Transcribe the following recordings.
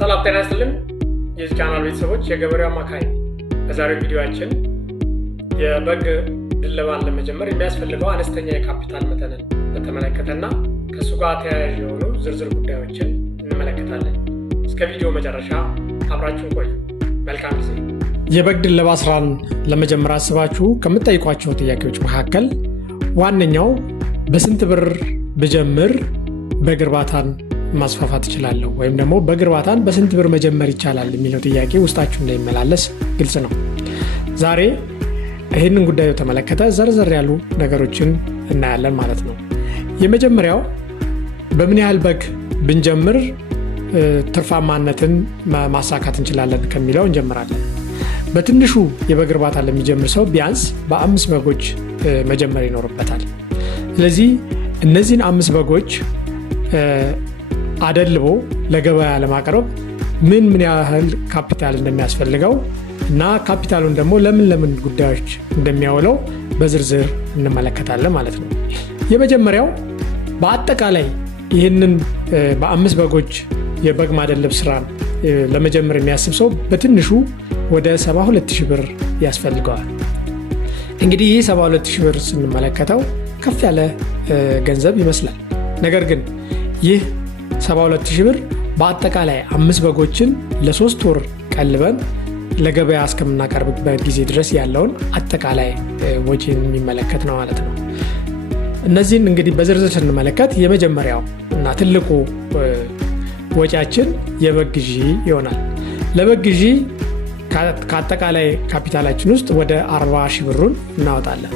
ሰላም ጤና ይስጥልን የዚህ ቻናል ቤተሰቦች የገበሬው አማካይ በዛሬው ቪዲዮአችን የበግ ድለባን ለመጀመር የሚያስፈልገው አነስተኛ የካፒታል መጠንን በተመለከተና ከሱ ጋር ተያያዥ የሆኑ ዝርዝር ጉዳዮችን እንመለከታለን። እስከ ቪዲዮ መጨረሻ አብራችሁን ቆዩ። መልካም ጊዜ። የበግ ድለባ ስራን ለመጀመር አስባችሁ ከምትጠይቋቸው ጥያቄዎች መካከል ዋነኛው በስንት ብር ብጀምር በግ እርባታን ማስፋፋት እችላለሁ ወይም ደግሞ በግ እርባታን በስንት ብር መጀመር ይቻላል የሚለው ጥያቄ ውስጣችሁ እንዳይመላለስ ግልጽ ነው። ዛሬ ይህንን ጉዳይ በተመለከተ ዘርዘር ያሉ ነገሮችን እናያለን ማለት ነው። የመጀመሪያው በምን ያህል በግ ብንጀምር ትርፋማነትን ማሳካት እንችላለን ከሚለው እንጀምራለን። በትንሹ የበግ እርባታ ለሚጀምር ሰው ቢያንስ በ5 በጎች መጀመር ይኖርበታል። ስለዚህ እነዚህን 5 በጎች አደልቦ ለገበያ ለማቅረብ ምን ያህል ካፒታል እንደሚያስፈልገው እና ካፒታሉን ደግሞ ለምን ጉዳዮች እንደሚያውለው በዝርዝር እንመለከታለን ማለት ነው። የመጀመሪያው በአጠቃላይ ይህንን በ5 በጎች የበግ ማደለብ ስራን ለመጀመር የሚያስብ ሰው በትንሹ ወደ 72,000 ብር ያስፈልገዋል። እንግዲህ ይህ 72,000 ብር ስንመለከተው ከፍ ያለ ገንዘብ ይመስላል። ነገር ግን ይህ 72,000 ብር በአጠቃላይ 5 በጎችን ለ3 ወር ቀልበን ለገበያ እስከምናቀርብበት ጊዜ ድረስ ያለውን አጠቃላይ ወጪን የሚመለከት ነው ማለት ነው። እነዚህን እንግዲህ በዝርዝር ስንመለከት የመጀመሪያው እና ትልቁ ወጪያችን የበግ ግዢ ይሆናል። ለበግ ግዢ ከአጠቃላይ ካፒታላችን ውስጥ ወደ 40,000 ብሩን እናወጣለን።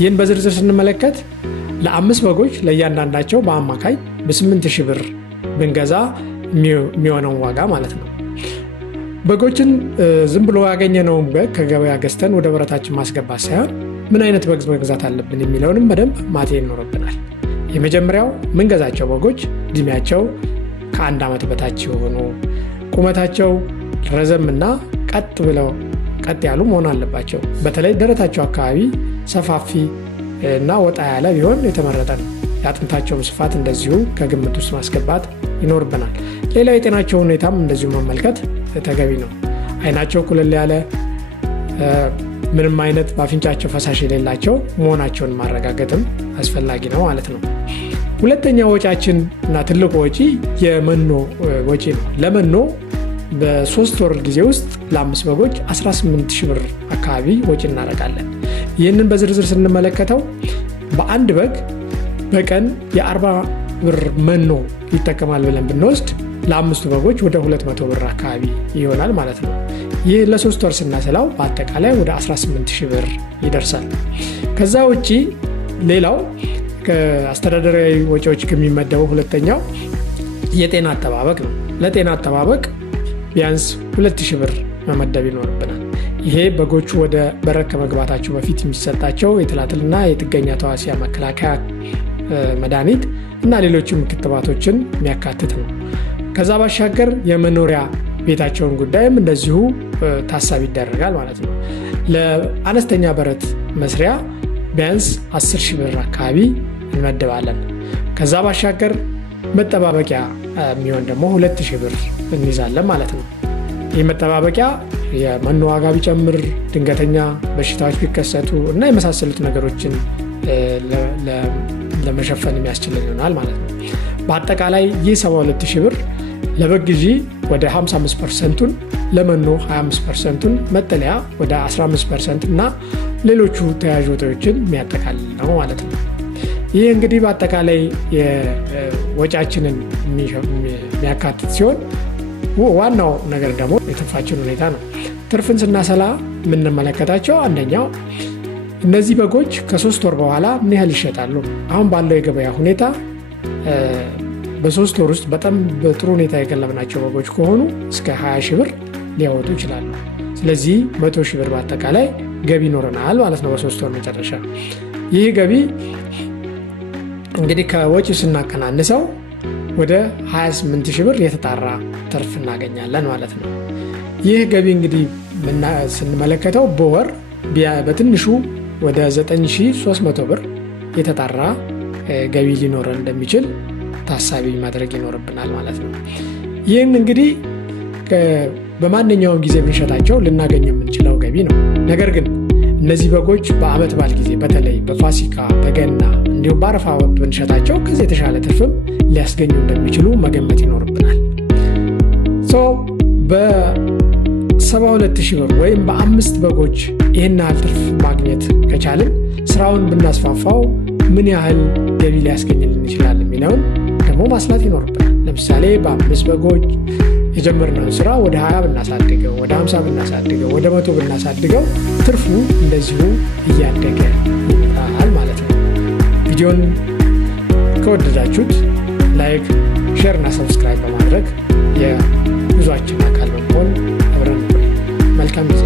ይህን በዝርዝር ስንመለከት ለ5 በጎች ለእያንዳንዳቸው በአማካይ በ8,000 ብር ብንገዛ የሚሆነውን ዋጋ ማለት ነው። በጎችን ዝም ብሎ ያገኘነውን በግ ከገበያ ገዝተን ወደ በረታችን ማስገባት ሳይሆን ምን አይነት በግ መግዛት አለብን የሚለውንም በደንብ ማጤን ይኖርብናል። የመጀመሪያው ምንገዛቸው በጎች እድሜያቸው ከ1 ዓመት በታች የሆኑ፣ ቁመታቸው ረዘምና ቀጥ ያሉ መሆን አለባቸው። በተለይ ደረታቸው አካባቢ ሰፋፊ እና ወጣ ያለ ቢሆን የተመረጠ ነው። የአጥንታቸውም ስፋት እንደዚሁ ከግምት ውስጥ ማስገባት ይኖርብናል። ሌላው የጤናቸው ሁኔታም እንደዚሁ መመልከት ተገቢ ነው። አይናቸው ኩልል ያለ፣ ምንም አይነት በአፍንጫቸው ፈሳሽ የሌላቸው መሆናቸውን ማረጋገጥም አስፈላጊ ነው ማለት ነው። ሁለተኛ ወጪያችን እና ትልቁ ወጪ የመኖ ወጪ ነው። ለመኖ በ3 ወር ጊዜ ውስጥ ለ5 በጎች 18,000 ብር አካባቢ ወጪ እናደርጋለን። ይህንን በዝርዝር ስንመለከተው በአንድ በግ በቀን የ40 ብር መኖ ይጠቀማል ብለን ብንወስድ ለ5 በጎች ወደ 200 ብር አካባቢ ይሆናል ማለት ነው። ይህ ለ3 ወር ስናሰላው በአጠቃላይ ወደ 18,000 ብር ይደርሳል። ከዛ ውጪ ሌላው ከአስተዳደራዊ ወጪዎች ከሚመደበው ሁለተኛው የጤና አጠባበቅ ነው። ለጤና አጠባበቅ ቢያንስ 2,000 ብር መመደብ ይኖርብናል። ይሄ በጎቹ ወደ በረት ከመግባታቸው በፊት የሚሰጣቸው የትላትልና የጥገኛ ተዋሲያ መከላከያ መድኃኒት እና ሌሎችም ክትባቶችን የሚያካትት ነው። ከዛ ባሻገር የመኖሪያ ቤታቸውን ጉዳይም እንደዚሁ ታሳቢ ይደረጋል ማለት ነው። ለአነስተኛ በረት መስሪያ ቢያንስ 10,000 ብር አካባቢ እንመድባለን። ከዛ ባሻገር መጠባበቂያ የሚሆን ደግሞ 2,000 ብር እንይዛለን ማለት ነው። ይህ መጠባበቂያ የመኖ ዋጋ ቢጨምር፣ ድንገተኛ በሽታዎች ቢከሰቱ እና የመሳሰሉት ነገሮችን ለመሸፈን የሚያስችልን ይሆናል ማለት ነው። በአጠቃላይ ይህ 72,000 ብር ለበግ ግዢ ወደ 55%ን፣ ለመኖ 25%ን፣ መጠለያ ወደ 15% እና ሌሎቹ ተያያዥ ወጪዎችን የሚያጠቃልል ነው ማለት ነው። ይህ እንግዲህ በአጠቃላይ ወጪያችንን የሚያካትት ሲሆን ዋናው ነገር ደግሞ የትርፋችን ሁኔታ ነው። ትርፍን ስናሰላ የምንመለከታቸው አንደኛው እነዚህ በጎች ከ3 ወር በኋላ ምን ያህል ይሸጣሉ። አሁን ባለው የገበያ ሁኔታ በ3 ወር ውስጥ በጣም በጥሩ ሁኔታ የቀለብናቸው በጎች ከሆኑ እስከ 20,000 ብር ሊያወጡ ይችላሉ። ስለዚህ 100,000 ብር በአጠቃላይ ገቢ ይኖረናል ማለት ነው በ3 ወር መጨረሻ። ይህ ገቢ እንግዲህ ከወጪ ስናቀናንሰው ወደ 28,000 ብር የተጣራ ትርፍ እናገኛለን ማለት ነው። ይህ ገቢ እንግዲህ ስንመለከተው በወር በትንሹ ወደ 9,300 ብር የተጣራ ገቢ ሊኖረን እንደሚችል ታሳቢ ማድረግ ይኖርብናል ማለት ነው። ይህን እንግዲህ በማንኛውም ጊዜ ብንሸጣቸው ልናገኘው የምንችለው ገቢ ነው። ነገር ግን እነዚህ በጎች በዓመት በዓል ጊዜ በተለይ በፋሲካ፣ በገና እንዲሁም በአረፋ ብንሸጣቸው ከዚህ የተሻለ ትርፍም ሊያስገኙ እንደሚችሉ መገመት ይኖርብናል። በ72,000 ብር ወይም በ5 በጎች ይህን ያህል ትርፍ ማግኘት ከቻልን ስራውን ብናስፋፋው ምን ያህል ገቢ ሊያስገኝልን ይችላል የሚለውን ደግሞ ማስላት ይኖርብናል። ለምሳሌ በ5 በጎች የጀመርነውን ስራ ወደ 20 ብናሳድገው፣ ወደ 50 ብናሳድገው፣ ወደ 100 ብናሳድገው ትርፉ እንደዚሁ እያደገ ይመጣል ማለት ነው። ቪዲዮን ከወደዳችሁት ላይክ፣ ሼር እና ሰብስክራይብ በማድረግ የጉዟችን አካል በመሆን አብረን መልካም ጊዜ